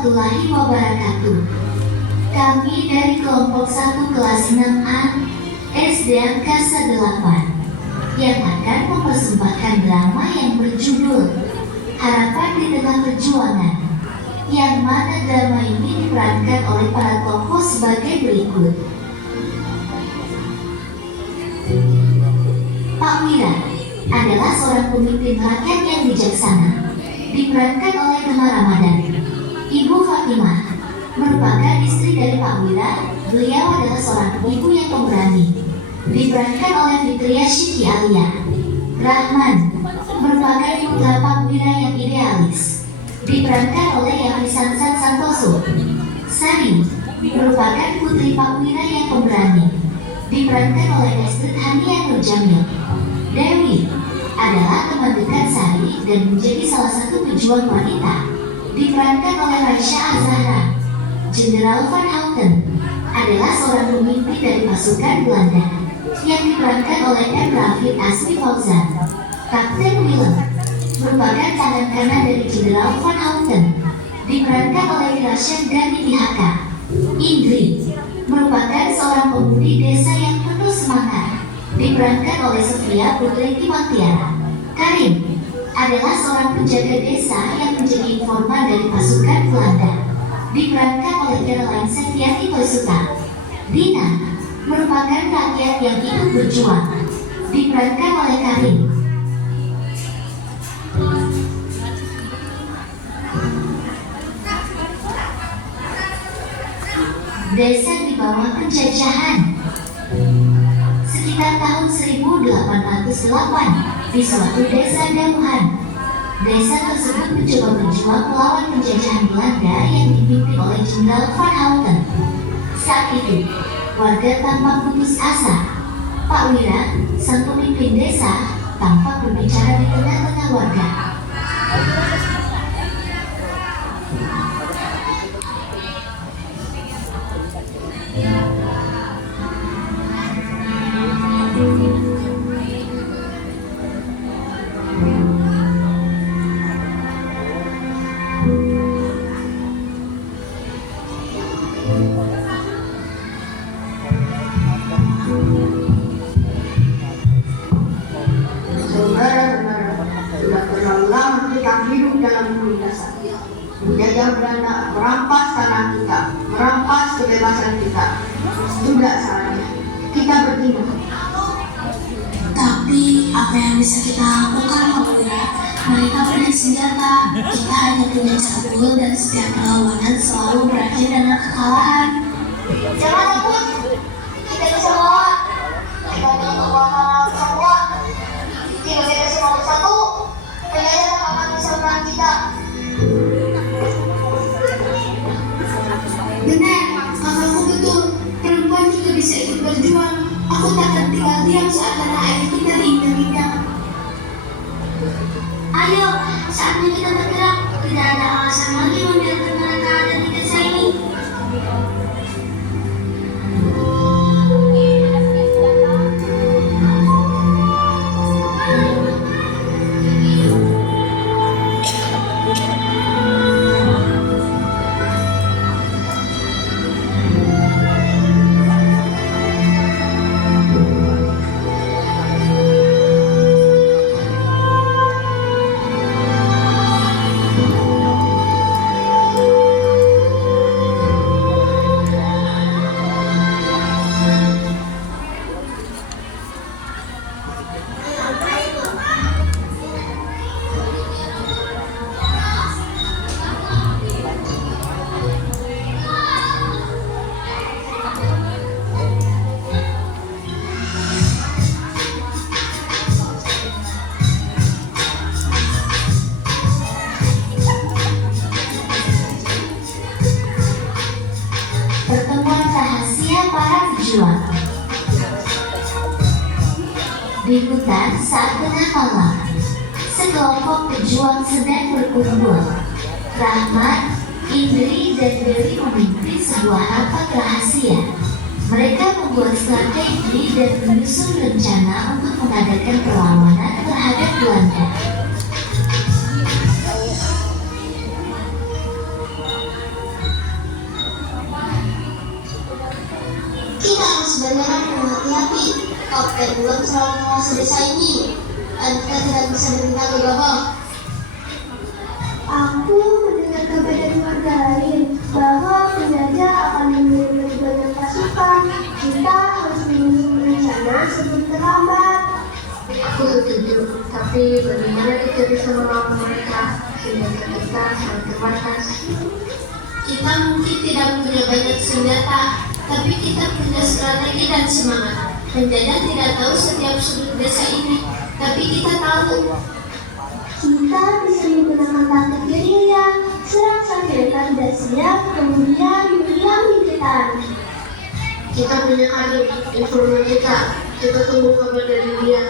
warahmatullahi wabarakatuh. Kami dari kelompok 1 kelas 6A SD Angkasa 8 yang akan mempersembahkan drama yang berjudul Harapan di Tengah Perjuangan, yang mana drama ini diperankan oleh para tokoh sebagai berikut. Pak Wira adalah seorang pemimpin rakyat yang bijaksana, diperankan oleh Gemma Ramadan. Ibu Fatimah merupakan istri dari Pak Wira. Beliau adalah seorang ibu yang pemberani, diperankan oleh Fitria Syiti Alia. Rahman merupakan putra Pak Wira yang idealis, diperankan oleh Yafri Sansan Santoso. Sari merupakan putri Pak Wira yang pemberani, diperankan oleh Estrid Hania Nurjamil. Dewi adalah teman dekat Sari dan menjadi salah satu pejuang wanita, diperankan oleh Raisya Azahra. Jenderal Van Houten adalah seorang pemimpin dari pasukan Belanda yang diperankan oleh M. Rafid Asmi Fauzan. Kapten Willem merupakan tangan kanan dari Jenderal Van Houten, diperankan oleh Rasyan Gandhi Dihaka. Indri merupakan seorang pemudi desa yang penuh semangat, diperankan oleh Sofia Putri Timantiara. Karim adalah seorang penjaga desa yang menjadi informan dari pasukan Belanda, diperankan oleh Caroline Septiani Toisuta. Dina merupakan rakyat yang ikut berjuang, diperankan oleh Karim. Desa di bawah penjajahan. Sekitar tahun 1808, di suatu desa Dauhan, desa tersebut mencoba berjuang melawan penjajahan Belanda yang dipimpin oleh Jenderal Van Houten. Saat itu, warga tampak putus asa. Pak Wira, sang pemimpin desa, tampak berbicara di tengah-tengah warga. Sudah terlalu lama kita hidup dalam penindasan. Penjajah Belanda merampas tanah kita, merampas kebebasan kita. Sudah saatnya kita bertindak. Tapi apa yang bisa kita lakukan, Pak Wira? Mereka punya senjata, kita hanya punya cabul, dan setiap perlawanan selalu berakhir dengan kekalahan. Jangan takut, kita bisa melawan. Kita dengan kekuatan semua. Jika kita semua bersatu, penjajah akan bisa menahan kita. Benar, kakakku betul. Perempuan juga bisa ikut berjuang. Aku takkan tinggal diam saat tanah air kita diinjak-injak. Ayo, saatnya kita bergerak. Tidak ada alasan lagi membiarkan mereka ada di desa ini. Pertemuan rahasia para pejuang. Di hutan saat tengah malam, sekelompok pejuang sedang berkumpul. Rahman, Indri, dan Dewi memimpin sebuah rapat rahasia. Mereka membuat strategi dan menyusun rencana untuk mengadakan perlawanan terhadap Belanda. Berjalan dengan hati-hati. Kapten Ulam selalu menguasai desa ini, dan kita tidak bisa berminta gegabah. Aku mendengar kabar dari warga lain bahwa penjajah akan mengirim lebih banyak pasukan. Kita harus menyusun rencana sebelum terlambat. Aku setuju, tapi bagaimana kita bisa melawan mereka? Senjata kita sangat terbatas. Kita mungkin tidak punya banyak senjata, tapi kita punya strategi dan semangat. Penjajah tidak tahu setiap sudut desa ini, tapi kita tahu. Kita bisa menggunakan taktik gerilya, serang saat mereka tidak siap, kemudian hilang hikitan. Kita punya adik, informan kita tunggu kabar dari dia.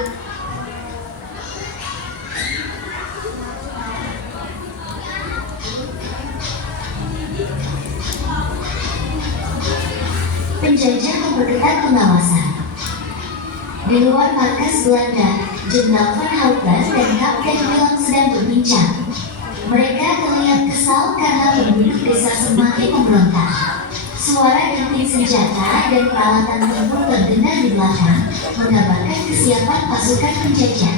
Penjajah memperketat pengawasan. Di luar markas Belanda, Jenderal Van Houten dan Kapten Willem sedang berbincang. Mereka terlihat kesal karena penduduk desa semakin memberontak. Suara denting senjata dan peralatan tempur terdengar di belakang, mengabarkan kesiapan pasukan penjajah.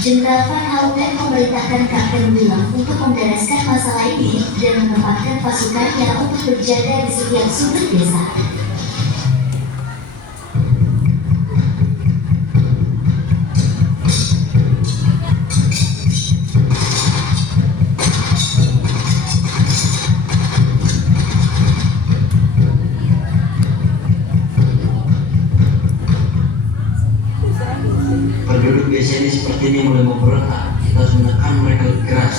Jenderal Van Houten memerintahkan Kapten Willem untuk membereskan masalah ini dan menempatkan pasukannya untuk berjaga di setiap sudut desa. Penduduk desa ini seperti ini mulai memberontak. Kita harus menekan mereka lebih keras.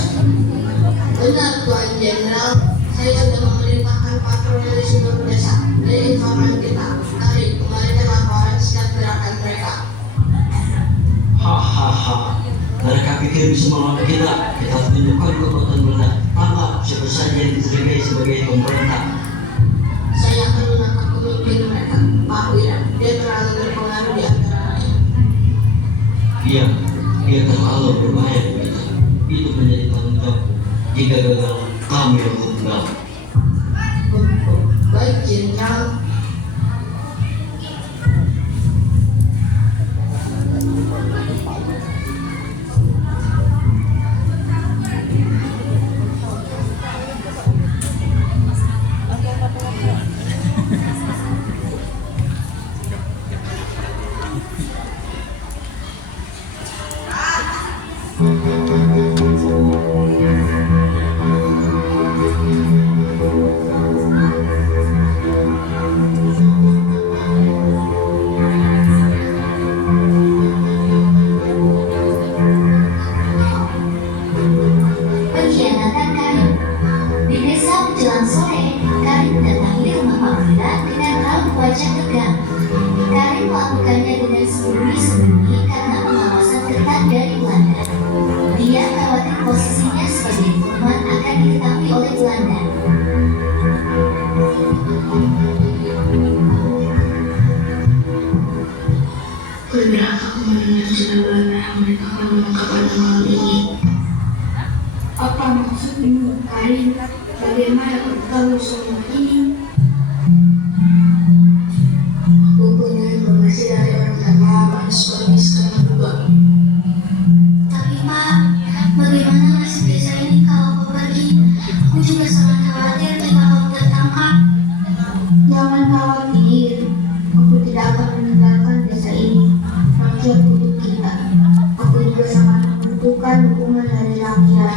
Benar, Tuan Jenderal. Saya sudah memerintahkan patroli di seluruh desa. Dari informan kita, mari kembalikan laporan setiap gerakan mereka. Hahaha. Mereka pikir bisa melawan kita. Kita harus tunjukkan kekuatan Belanda. Tangkap siapa saja yang dicurigai sebagai pemberontak. Saya akan menangkap pemimpin mereka, Pak Wira. Dia terlalu berpengaruh di antara lain. Dia terlalu berbahaya begitu. Itu menjadi tanggung jawab. Jika gagal, kami yang tunggal. Baik, Jenderal. Pengkhianatan Karim. Di desa menjelang sore, Karim mendatangi rumah Pak Wira dengan raut wajah tegang. Karim melakukannya dengan sembunyi-sembunyi karena pengawasan ketat dari Belanda. Dia khawatir posisinya sebagai informan akan diketahui oleh Belanda. Benar, aku mendengar cerita Belanda yang mereka akan menangkap pada malam ini. Apa maksudmu, Karin? Bagaimana kau tahu semua ini? Aku punya informasi dari orang terlalu seperti sekarang juga. Tapi Pak, bagaimana nasib desa ini kalau kau pergi? Aku juga sangat khawatir jika kau tertangkap. Jangan khawatir, aku tidak akan meninggalkan desa ini. Rakyat butuh kita. Aku juga sangat membutuhkan dukungan dari rakyat.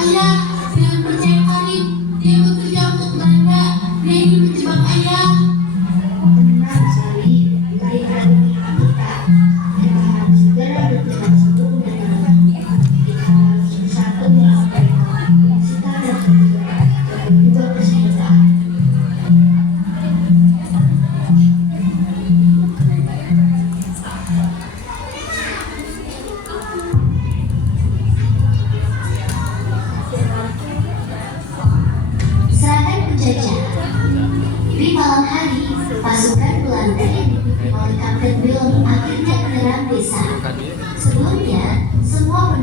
Ayah, jangan percaya Karim. Dia bekerja untuk Belanda. Dia ingin menjebak ayah. Benar sekali, mereka memihak kita. Kita harus segera bertindak sebelum mereka mati. Kita harus bersatu melawan mereka. Kita harus bergerak, juga bersenjata.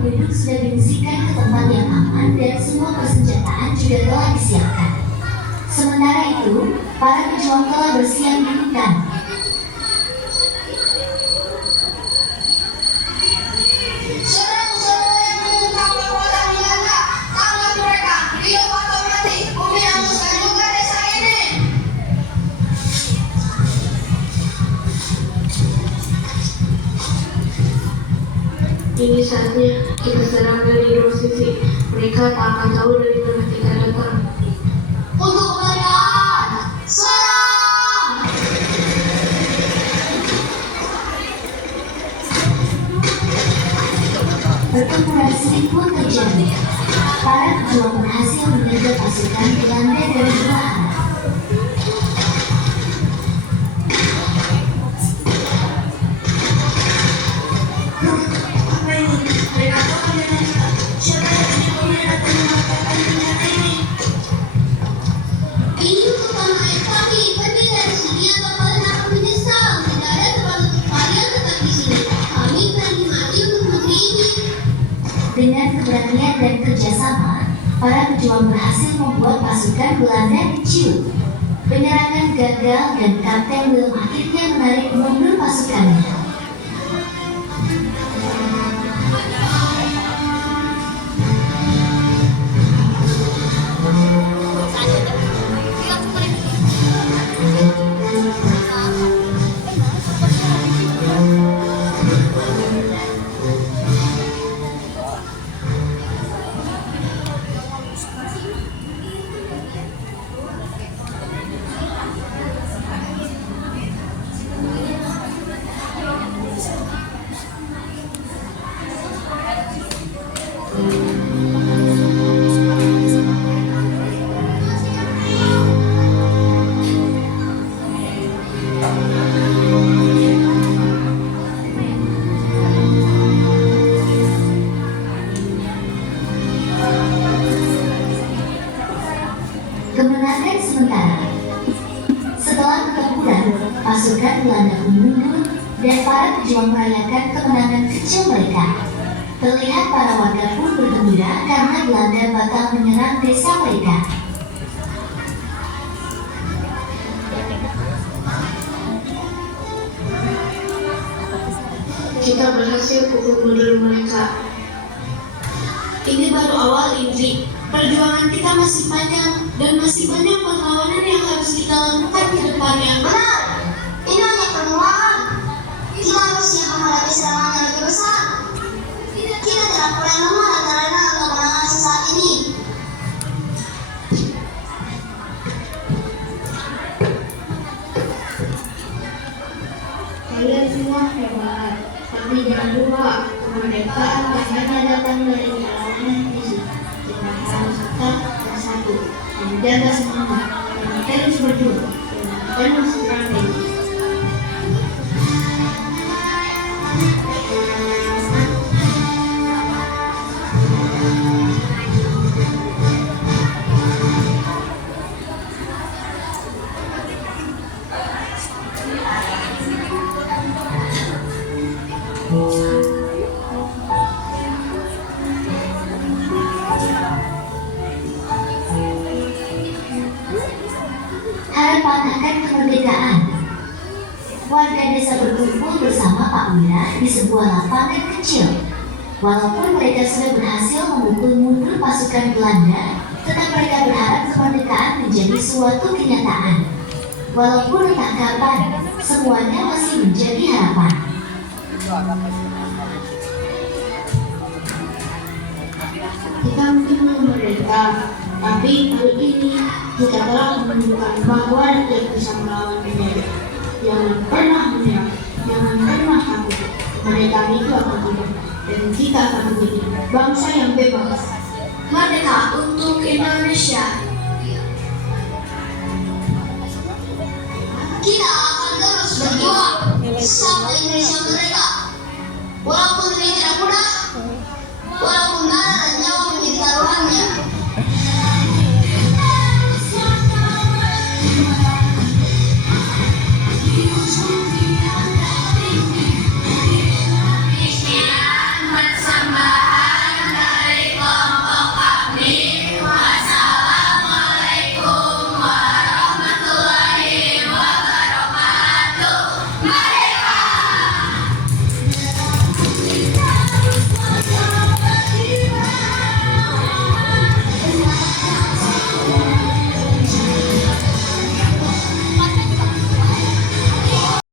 penduduk sudah diungsikan ke tempat yang aman dan semua persenjataan juga telah disiapkan. Sementara itu, para pejuang telah bersiap di hutan. Saudara-saudara yang mengungkap perbuatan Belanda, tangkap mereka, hidup atau mati, bumi hanguskan juga desa ini. Ini saatnya kita serang dari dua sisi. Mereka tak akan tahu dari mana kita datang. Untuk kemerdekaan, serang! Pertempuran sengit pun terjadi. Para pejuang berhasil menyergap pasukan Belanda dari dua arah. Ini untuk tanah air kami, pergi dari sini atau kalian akan menyesal. Tidak ada tempat untuk kalian tetap di sini. Kami berani mati untuk negeri ini. Dengan keberanian dan kerjasama, para pejuang berhasil membuat pasukan Belanda kecil. Penyerangan gagal dan Kapten Wilm akhirnya menarik mundur pasukannya. Kemenangan sementara. Setelah pertempuran, pasukan Belanda pun mundur dan para pejuang merayakan kemenangan kecil mereka. Terlihat para warga pun bergembira karena Belanda bakal menyerang desa mereka. Kita berhasil pukul mundur mereka. Ini baru awal, Indri. Perjuangan kita masih panjang dan masih banyak perlawanan yang harus kita lakukan ke depannya. Benar, ini hanya permulaan. Kita harus siap menghadapi serangan yang lebih besar. Kita tidak boleh lemah karena kemenangan sesaat ini. Kalian semua hebat. Tapi jangan lupa, kemerdekaan tak hanya datang dari perlawanan fisik. Kita harus tetap bersatu, menjaga semangat, dan terus berjuang dengan penuh strategi. Harapan akan kemerdekaan. Warga desa berkumpul bersama Pak Wira di sebuah lapangan kecil. Walaupun mereka sudah berhasil memukul mundur pasukan Belanda, tetap mereka berharap kemerdekaan menjadi suatu kenyataan. Walaupun entah kapan, semuanya masih menjadi harapan. Kita mungkin belum merdeka, tapi kali ini kita telah menunjukkan bahwa kita bisa melawan penjajah. Jangan pernah menyerah, jangan pernah takut. Kemerdekaan itu akan tiba, dan kita akan menjadi bangsa yang bebas. Merdeka untuk Indonesia. Kita akan terus berjuang sampai Indonesia merdeka. Walaupun ini tidak mudah,